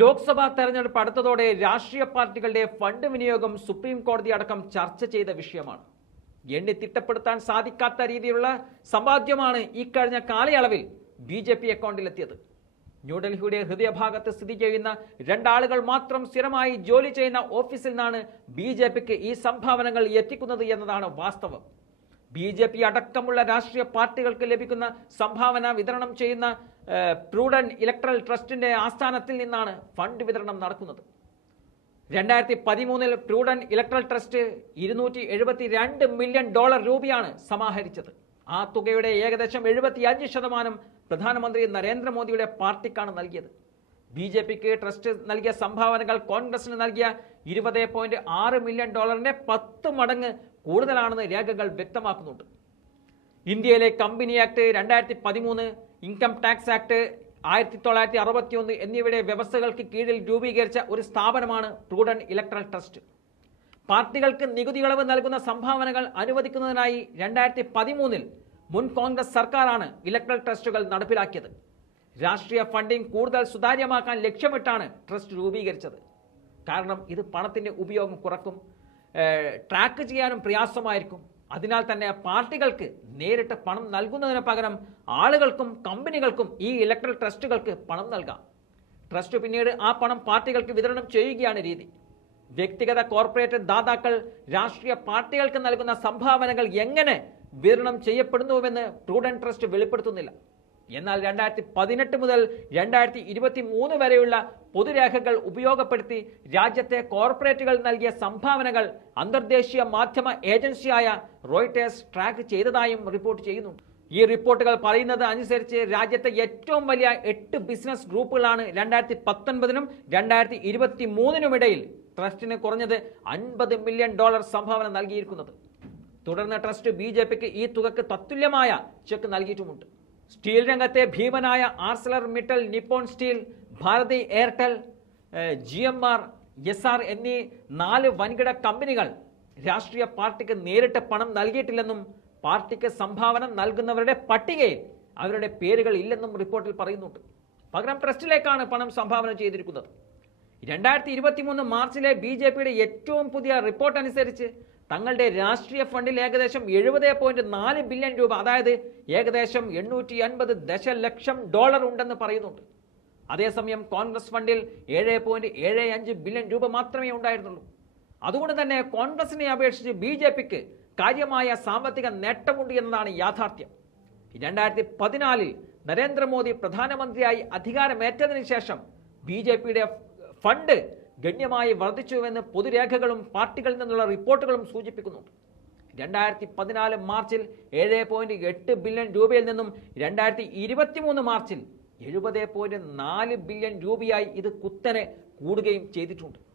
ലോക്സഭാ തെരഞ്ഞെടുപ്പ് അടുത്തതോടെ രാഷ്ട്രീയ പാർട്ടികളുടെ ഫണ്ട് വിനിയോഗം സുപ്രീം കോടതി അടക്കം ചർച്ച ചെയ്ത വിഷയമാണ്. എണ്ണി തിട്ടപ്പെടുത്താൻ സാധിക്കാത്ത രീതിയിലുള്ള സമ്പാദ്യമാണ് ഈ കഴിഞ്ഞ കാലയളവിൽ ബി ജെ പി അക്കൗണ്ടിലെത്തിയത്. ന്യൂഡൽഹിയുടെ ഹൃദയഭാഗത്ത് സ്ഥിതി ചെയ്യുന്ന രണ്ടാളുകൾ മാത്രം സ്ഥിരമായി ജോലി ചെയ്യുന്ന ഓഫീസിൽ നിന്നാണ് ബി ജെ പിക്ക് ഈ സംഭാവനകൾ എത്തിക്കുന്നത് എന്നതാണ് വാസ്തവം. ബി ജെ പി അടക്കമുള്ള രാഷ്ട്രീയ പാർട്ടികൾക്ക് ലഭിക്കുന്ന സംഭാവന വിതരണം ചെയ്യുന്ന പ്രൂഡൻ ഇലക്ട്രൽ ട്രസ്റ്റിന്റെ ആസ്ഥാനത്തിൽ നിന്നാണ് ഫണ്ട് വിതരണം നടക്കുന്നത്. രണ്ടായിരത്തി പതിമൂന്നിൽ പ്രൂഡൻ ഇലക്ട്രൽ ട്രസ്റ്റ് ഇരുന്നൂറ്റി എഴുപത്തി രണ്ട് മില്യൺ ഡോളർ രൂപയാണ് സമാഹരിച്ചത്. ആ തുകയുടെ ഏകദേശം എഴുപത്തി അഞ്ച് ശതമാനം പ്രധാനമന്ത്രി നരേന്ദ്രമോദിയുടെ പാർട്ടിക്കാണ് നൽകിയത്. ബി ജെ പിക്ക് ട്രസ്റ്റ് നൽകിയ സംഭാവനകൾ കോൺഗ്രസിന് നൽകിയ ഇരുപത് പോയിന്റ് ആറ് മില്യൺ ഡോളറിന്റെ പത്ത് മടങ്ങ് കൂടുതലാണെന്ന് രേഖകൾ വ്യക്തമാക്കുന്നുണ്ട്. ഇന്ത്യയിലെ കമ്പനി ആക്ട് രണ്ടായിരത്തി പതിമൂന്ന് ഇൻകം ടാക്സ് ആക്ട് ആയിരത്തി തൊള്ളായിരത്തി അറുപത്തി ഒന്ന് എന്നിവയുടെ വ്യവസ്ഥകൾക്ക് കീഴിൽ രൂപീകരിച്ച ഒരു സ്ഥാപനമാണ് പ്രൂഡൻ ഇലക്ട്രൽ ട്രസ്റ്റ്. പാർട്ടികൾക്ക് നികുതി ഇളവ് നൽകുന്ന സംഭാവനകൾ അനുവദിക്കുന്നതിനായി രണ്ടായിരത്തി പതിമൂന്നിൽ മുൻ കോൺഗ്രസ് സർക്കാരാണ് ഇലക്ട്രൽ ട്രസ്റ്റുകൾ നടപ്പിലാക്കിയത്. രാഷ്ട്രീയ ഫണ്ടിംഗ് കൂടുതൽ സുതാര്യമാക്കാൻ ലക്ഷ്യമിട്ടാണ് ട്രസ്റ്റ് രൂപീകരിച്ചത്. കാരണം ഇത് പണത്തിന്റെ ഉപയോഗം കുറക്കും ട്രാക്ക് ചെയ്യാനും പ്രയാസമായിരിക്കും. അതിനാൽ തന്നെ പാർട്ടികൾക്ക് നേരിട്ട് പണം നൽകുന്നതിന് പകരം ആളുകൾക്കും കമ്പനികൾക്കും ഈ ഇലക്ട്രൽ ട്രസ്റ്റുകൾക്ക് പണം നൽകാം. ട്രസ്റ്റ് പിന്നീട് ആ പണം പാർട്ടികൾക്ക് വിതരണം ചെയ്യുകയാണ് രീതി. വ്യക്തിഗത കോർപ്പറേറ്റ് ദാതാക്കൾ രാഷ്ട്രീയ പാർട്ടികൾക്ക് നൽകുന്ന സംഭാവനകൾ എങ്ങനെ വിതരണം ചെയ്യപ്പെടുന്നുവെന്ന് പ്രൂഡൻ ട്രസ്റ്റ് വെളിപ്പെടുത്തുന്നില്ല. എന്നാൽ രണ്ടായിരത്തി പതിനെട്ട് മുതൽ രണ്ടായിരത്തി ഇരുപത്തി മൂന്ന് വരെയുള്ള പൊതുരേഖകൾ ഉപയോഗപ്പെടുത്തി രാജ്യത്തെ കോർപ്പറേറ്റുകൾ നൽകിയ സംഭാവനകൾ അന്തർദേശീയ മാധ്യമ ഏജൻസിയായ റോയിട്ടേഴ്സ് ട്രാക്ക് ചെയ്തതായും റിപ്പോർട്ട് ചെയ്യുന്നു. ഈ റിപ്പോർട്ടുകൾ പറയുന്നത് അനുസരിച്ച് രാജ്യത്തെ ഏറ്റവും വലിയ എട്ട് ബിസിനസ് ഗ്രൂപ്പുകളാണ് രണ്ടായിരത്തി പത്തൊൻപതിനും രണ്ടായിരത്തി ഇരുപത്തി മൂന്നിനുമിടയിൽ ട്രസ്റ്റിന് കുറഞ്ഞത് അൻപത് മില്യൺ ഡോളർ സംഭാവന നൽകിയിരിക്കുന്നത്. തുടർന്ന് ട്രസ്റ്റ് ബി ജെ പിക്ക് ഈ തുകക്ക് തത്തുല്യമായ ചെക്ക് നൽകിയിട്ടുമുണ്ട്. സ്റ്റീൽ രംഗത്തെ ഭീമനായ Arcelor Mittal Nippon Steel Bharti Airtel G M R S R എന്നീ നാല് വൻകിട കമ്പനികൾ രാഷ്ട്രീയ പാർട്ടിക്ക് നേരിട്ട് പണം നൽകിയിട്ടില്ലെന്നും പാർട്ടിക്ക് സംഭാവന നൽകുന്നവരുടെ പട്ടികയിൽ അവരുടെ പേരുകൾ ഇല്ലെന്നും റിപ്പോർട്ടിൽ പറയുന്നുണ്ട്. പകരം ട്രസ്റ്റിലേക്കാണ് പണം സംഭാവന ചെയ്തിരിക്കുന്നത്. രണ്ടായിരത്തി ഇരുപത്തി മൂന്ന് മാർച്ചിലെ ബി ജെ പിയുടെ ഏറ്റവും പുതിയ റിപ്പോർട്ട് അനുസരിച്ച് തങ്ങളുടെ രാഷ്ട്രീയ ഫണ്ടിൽ ഏകദേശം എഴുപത് പോയിന്റ് നാല് ബില്യൺ രൂപ അതായത് ഏകദേശം എണ്ണൂറ്റി അൻപത് ദശലക്ഷം ഡോളർ ഉണ്ടെന്ന് പറയുന്നുണ്ട്. അതേസമയം കോൺഗ്രസ് ഫണ്ടിൽ ഏഴ് പോയിന്റ് ഏഴ് അഞ്ച് ബില്യൺ രൂപ മാത്രമേ ഉണ്ടായിരുന്നുള്ളൂ. അതുകൊണ്ട് തന്നെ കോൺഗ്രസിനെ അപേക്ഷിച്ച് ബി ജെ പിക്ക് കാര്യമായ സാമ്പത്തിക നേട്ടമുണ്ട് എന്നതാണ് യാഥാർത്ഥ്യം. രണ്ടായിരത്തി പതിനാലിൽ നരേന്ദ്രമോദി പ്രധാനമന്ത്രിയായി അധികാരമേറ്റതിനു ശേഷം ബി ജെ പിയുടെ ഫണ്ട് ഗണ്യമായി വർദ്ധിച്ചുവെന്ന് പൊതുരേഖകളും പാർട്ടികളിൽ നിന്നുള്ള റിപ്പോർട്ടുകളും സൂചിപ്പിക്കുന്നു. രണ്ടായിരത്തി പതിനാല് മാർച്ചിൽ ഏഴ് പോയിന്റ് എട്ട് ബില്യൺ രൂപയിൽ നിന്നും രണ്ടായിരത്തി ഇരുപത്തിമൂന്ന് മാർച്ചിൽ എഴുപത് പോയിന്റ് നാല് ബില്യൺ രൂപയായി ഇത് കുത്തനെ കൂടുകയും ചെയ്തിട്ടുണ്ട്.